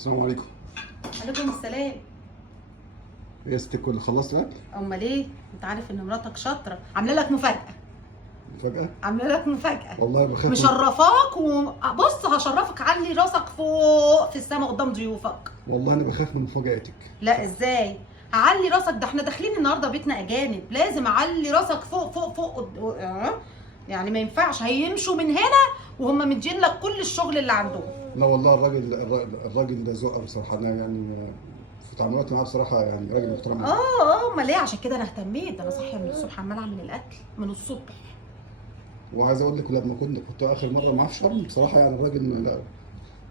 السلام عليكم. عليكم السلام. ايه يا ست الكل، خلصت الاكل؟ امال ايه؟ انت عارف ان مراتك شاطره، عامله لك مفاجاه. مفاجأة؟ عامله لك مفاجاه والله بخاف مشرفاك وبص هشرفك، علي راسك فوق في السما قدام ضيوفك. والله انا بخاف من مفاجأتك. لا ازاي؟ هعلي راسك، ده احنا داخلين النهارده بيتنا اجانب، لازم اعلي راسك فوق فوق فوق يعني ما ينفعش هيمشوا من هنا وهم مدين لك كل الشغل اللي عندهم. لا والله الراجل ده ذوق بصراحة. انا يعني في تعاملاتي معاه بصراحة يعني راجل محترم. امال ايه؟ عشان كده انا اهتميت، ده انا صاحيه من الصبح عماله اعمل الاكل من الصبح. وعايز اقول لك لما كنت اخر مرة معاه في شرم بصراحة يعني الراجل لا.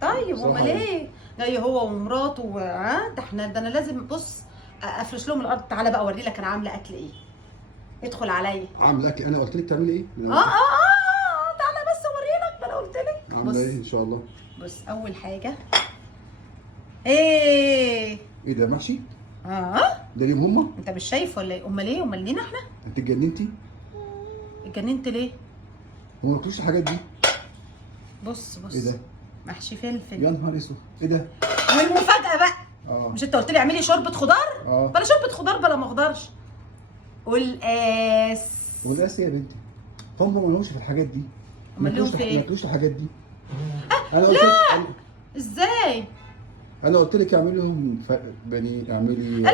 طيب بصراحة امال يعني. ايه؟ جاي هو ومراته ده احنا، ده انا لازم بص افرش لهم الارض. تعالى بقى اوري لك انا عامله اكل ايه. ادخل عليا. عامل اكل؟ انا قلت لك تعملي ايه؟ تعالى بس اوري لك، ما انا قلت لك. عامله ايه ان شاء الله؟ بص اول حاجه ايه ده محشي؟ اه ده ليهم هما؟ انت مش شايف ولا ايه؟ امال ايه؟ امال لينا احنا؟ انت اتجننتي؟ اتجننت ليه؟ هو ما بتاكلوش الحاجات دي؟ بص ايه ده؟ محشي فلفل. يا نهار اسود، ايه ده؟ والمفاجاه بقى مش انت قلت لي اعملي شوربه خضار؟ بلا شوربه خضار بلا ما اخضرش. والقاس. والقاس يا بنتي؟ هم ما لهمش في الحاجات دي. امال لهم في ايه؟ ما ياكلوش الحاجات دي. انا قلت لا ازاي؟ انا قلت لك اعملي لهم بني، اعملي لا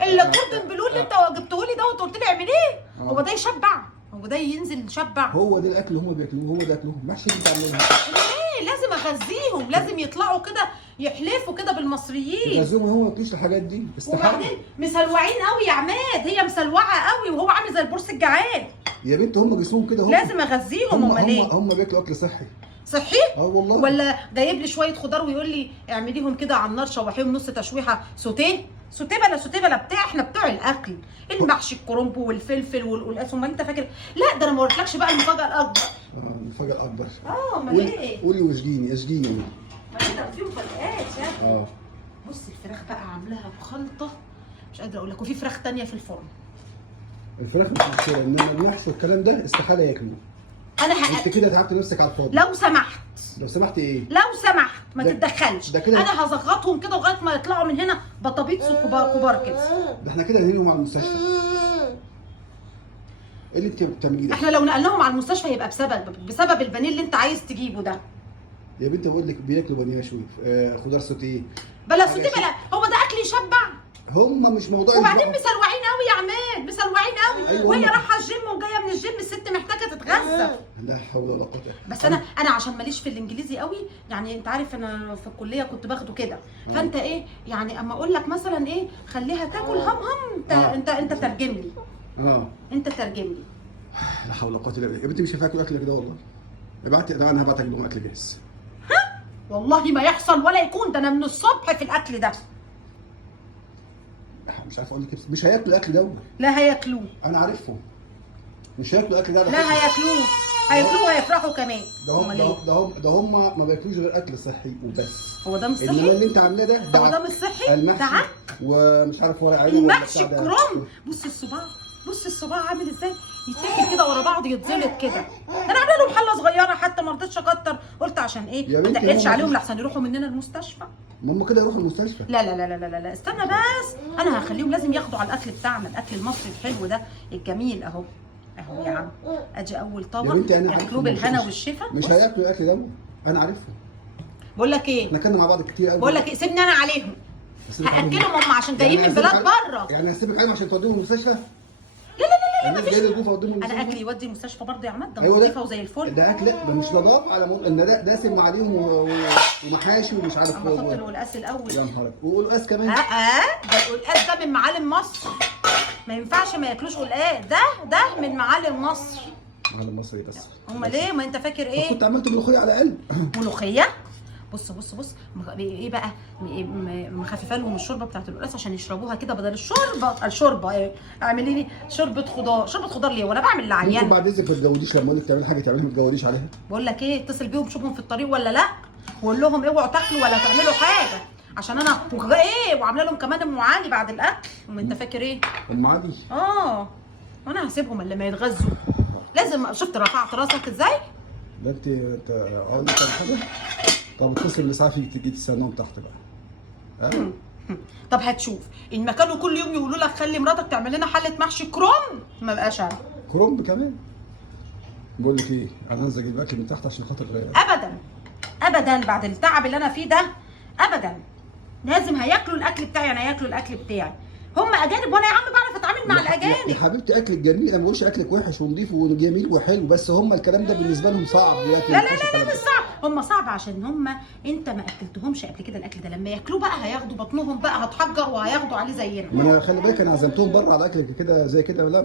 الكوردن بلو اللي انت جبته لي ده وانت قلت لي اعمليه. هو ده يشبع؟ هو ده ينزل يشبع؟ هو ده الاكل اللي هم بياكلوه، هو ده اكلهم. محشي انت عاملاه ليه؟ لازم اغذيهم، لازم يطلعوا كده يحلفوا كده بالمصريين. تغذيهم وهو ما بياكلوش الحاجات دي. استحاله. وبعدين مسلوعين قوي يا عماد، هي مسلوعه قوي وهو عامل زي البورس الجعان. يا بنت هم جسمهم كده. لازم اغذيهم. امال ايه؟ هم بياكلوا اكل صحي. صحي؟ والله. ولا جايب لي شويه خضار ويقول لي اعمليهم كده على النار، شوحيهم نص تشويحه، سوتيه سوتيه بلا بتاع. احنا بتوع الاكل، المحشي الكرنب والفلفل والقلقاس. امال انت فاكر؟ لا ده انا ما قلتلكش بقى المفاجاه الاكبر. المفاجاه الاكبر. امال ايه؟ قولي واشجيني اشجيني. ما انت في مفاجآت يا بص بص الفراخ بقى عاملاها بخلطه مش قادره اقول لك، وفي فراخ تانية في الفرن. الفراخ مش مشكله، انما المحشي والكلام ده استحاله ياكلوه. انت كده تعبت نفسك على الفاضي. لو سمحت. لو سمحت ايه؟ لو سمحت ما تتدخلش. انا هزغطهم كده لغايه ما يطلعوا من هنا بطابيط كبار كده. ده احنا كده هننقلهم على المستشفى. ايه اللي انت بتعمليه ده؟ احنا لو نقلناهم على المستشفى هيبقى بسبب البانيه اللي انت عايز تجيبه ده. يا بنت بقول لك بياكلوا بانيه مشوي، خضار سوتيه. بلا سوتيه بلا، هو ده اكل يشبع؟ هم مش موضوع. وبعدين مسلوعين قوي يا عماد، مسلوعين قوي. أيوة. وهي رايحه الجيم وجايه من الجيم، الست محتاجه تتغذى. لا حول ولا قوه. بس انا عشان ماليش في الانجليزي قوي، يعني انت عارف انا في الكليه كنت باخده كده. فانت ايه يعني اما اقول لك مثلا ايه خليها تاكل هم انت ترجم لي. انت ترجم لي. لا حول ولا قوه الا بالله. يا بنتي مش هينفع اكل اكل كده والله. ابعتي، انا هبعت لهم اكل جاهز. والله ما يحصل ولا يكون، ده انا من الصبح في الاكل ده. مش عارف اقول لك مش هياكلوا الاكل ده. لا هياكلوه. انا عارفهم. مش هياكلوا الاكل ده. لا هياكلوه وهيفرحوا كمان. ده هم ما بياكلوش غير اكل صحي وبس. هو ده مش صحي؟ انما اللي انت عاملاه ده هو ده مش صحي؟ المحشي ومش عارف ورق عنب. المحشي الكرنب. بص الصباع عامل ازاي؟ يتاكل كده ورا بعض، يتزلط كده. انا عامله لهم حله صغيره حتى، ما رضيتش اكتر، قلت عشان ايه ما تقلش عليهم لحسن يروحوا مننا المستشفى. هم كده يروحوا المستشفى. لا لا لا لا لا لا استنى بس، انا هخليهم لازم ياخدوا على الاكل بتاعنا، الاكل المصري الحلو ده الجميل اهو يا عم. ادي اول طبق ياكلوه بالهنا والشفا. مش هياكلوا الاكل ده، انا عارفهم. بقول لك ايه؟ احنا كنا مع بعض كتير قوي. بقول لك ايه، سيبني انا عليهم. هاكلهم هم عشان جايين من بلاد بره. يعني هسيبك عليهم عشان توديهم المستشفى؟ لا مفيش. انا اكلي يودي المستشفى برضه يا عماد، ده أيوة نظيفه وزي الفل. ده اكل ده مش نظافه، على ان ده دسم عليهم ومحاشي ومش عارف. اما احط القلقاس الاول. يا نهار ابيض. والقلقاس كمان. ده القلقاس ده من معالم مصر، ما ينفعش ما ياكلوش قلقاس. ده من معالم مصر. معالم مصر ايه بس؟ امال ايه؟ ما انت فاكر ايه؟ كنت عملت ملوخيه على الاقل. ملوخيه؟ بص ايه بقى، مخففه لهم الشوربه بتاعت القلقاس عشان يشربوها كده بدل الشوربه ايه؟ اعملي لي شوربه خضار ليه وانا بعمل لعيان؟ بعد اذنك ما تجوديش، لما اقول لك تعملي حاجه تعمليها ما تجوديش عليها. بقول لك ايه، اتصل بيهم شوفهم في الطريق ولا لا، وقول لهم اوعوا تاكلوا ولا تعملوا حاجه، عشان انا وعامله لهم كمان ام علي بعد الاكل. انت فاكر ايه؟ ام علي؟ وانا هسيبهم الا ما يتغذوا. لازم. شفت رفعت راسك ازاي؟ لا انت اقول لك حاجه. طب اتصل بالاسعاف تيجي تستناهم تحت بقى. طب هتشوف ان ما كانوا كل يوم يقولوا لك خلي مراتك تعمل لنا حله محشي كرنب ما بقاش انا كرنب كمان. بقول لك ايه، انا نازل اجيب اكل من تحت عشان خاطر ابدا ابدا بعد التعب اللي انا فيه ده ابدا. لازم هياكلوا الاكل بتاعي، انا هياكلوا الاكل بتاعي. هم اجانب وانا يا عم بعرف اتعامل مع الاجانب. يا حبيبتي اكلك جميل، انا ما بقولش اكلك وحش ونضيف وجميل وحلو، بس هم الكلام ده بالنسبه لهم صعب دلوقتي. لا لا لا مش صعب، هم صعب عشان هم انت ما اكلتهمش قبل كده الاكل ده، لما ياكلوه بقى هياخدوا بطنهم بقى هتحجر وهياخدوا عليه زينا. ما انا خلي بالك انا عزمتهم بره على اكل كده زي كده، لا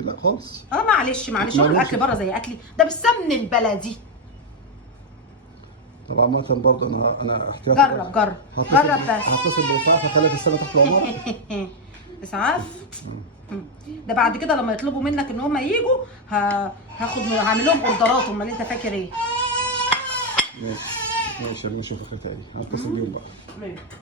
لا خالص. معلش هو الاكل بره زي اكلي ده بالسمن البلدي. طبعا مثلا برضه انا احتياط. جرب بس. هتصل بالاسعاف هخليها السنه تحت العماره. اسعاف؟ ده بعد كده لما يطلبوا منك ان هم ييجوا هعمل لهم اوردرات. امال انت فاكر ايه؟ ماشي انا اشوفك تاني، هتصل بيهم بقى.